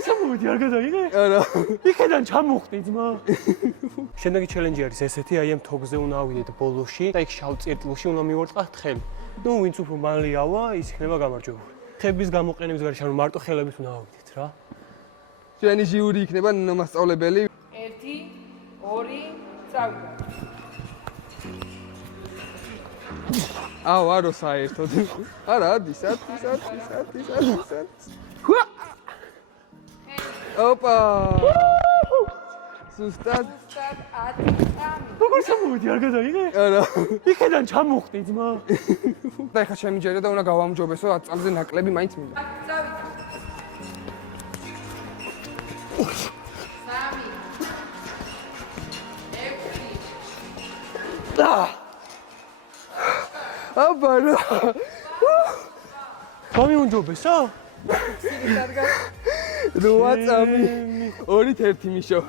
როგორ ჩამოვედი არ გადაიღე? არა. იქიდან ჩამოხდი ძმა. შემდეგი ჩელენჯი არის ესეთი, აი ამ თოგზე უნდა ავიდეთ ბოლოში და იქ შავ წერტილში უნდა მივორწყათ ხელი. ნუ ვინც უფრო მალე ავა, ის იქნება გამარჯვებული. ხების გამოყენების გარშემო ანუ მარტო ხელებით უნდა ავიდეთ რა. ჩვენი ჟიური იქნება მასწავლებელი. 1 2 წავიდა. აუ არო საერთოდ. არა, ადის. ოპა. სუსტად. როგორ ჩამოვედი არ გადაიღე? არა. იქიდან ჩამოხდი ძმა. და ეხლა შემიჯერე და უნდა გავამჯობესო 10 წამზე ნაკლები მაინც მინდა. წავიდა. 3 6 აბა რა. გამიუნჯობესო? კარგად. 8 წამი. 2-1 მიშო.